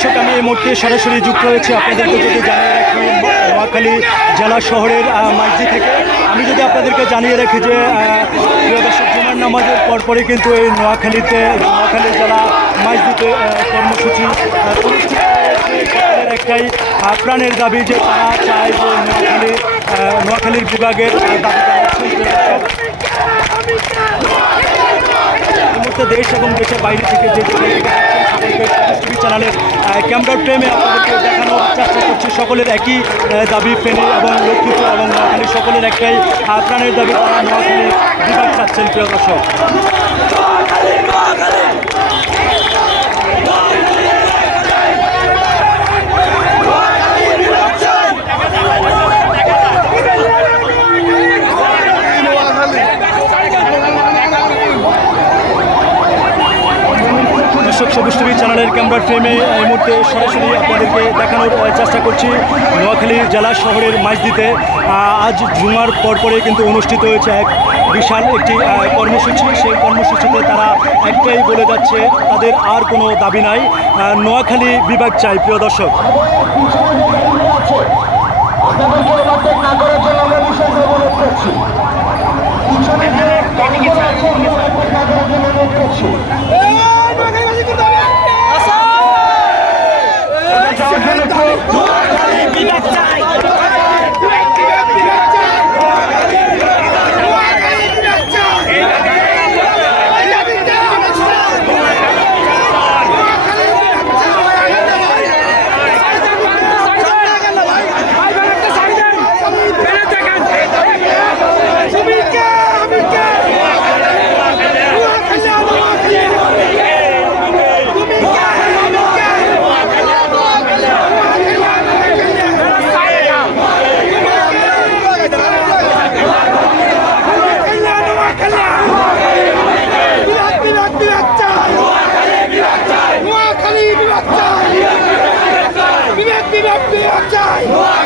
দর্শক আমি এই মুহূর্তে সরাসরি যুক্ত হয়েছি আপনাদেরকে যদি জানিয়ে রাখি নোয়াখালী জেলা শহরের মসজিদ থেকে। আমি যদি আপনাদেরকে জানিয়ে রাখি যে প্রিয় দর্শক জুমার নামাজের পরপরই কিন্তু এই নোয়াখালীতে নোয়াখালী জেলা আহ, কর্মসূচি একটাই প্রাণের দাবি যে তারা চায় যে নোয়াখালী নোয়াখালীর বিভাগের দাবি জানাচ্ছেন প্রিয় দর্শক। এই মুহূর্তে দেশ এবং দেশের বাইরে থেকে যে টিভি চ্যানেলের ক্যামেরা প্রেমে আপনাদেরকে দেখানোর চেষ্টা করছি। সকলের একই দাবি ফেনে এবং লক্ষ্মীপুর এবং নোয়াখালী। সকলের একটাই প্রাণের দাবি, তারা নোয়াখালী বিভাগ চাচ্ছেন, প্রিয় দর্শক। দর্শক সবুজ টিভি চ্যানেলের ক্যামেরা ফ্রেমে এই মুহূর্তে সরাসরি আপনাদেরকে দেখানোর চেষ্টা করছি নোয়াখালী জেলা শহরের মাঝদিতে। আজ জুমার পরপরে কিন্তু অনুষ্ঠিত হয়েছে এক বিশাল একটি কর্মসূচি। সেই কর্মসূচিতে তারা একটাই বলে যাচ্ছে, তাদের আর কোনো দাবি নাই। নোয়াখালী বিভাগ চাই, প্রিয় দর্শক। আপনাদেরকে ওভারটেক না করার জন্য আমরা বিশেষ অনুরোধ করছি পিছনে যে গাড়িগুলো আছে ওভারটেক না করার জন্য অনুরোধ করছি যাওয়ার জন্য একটু বিভাগ বিভাগ বিভাগ চাই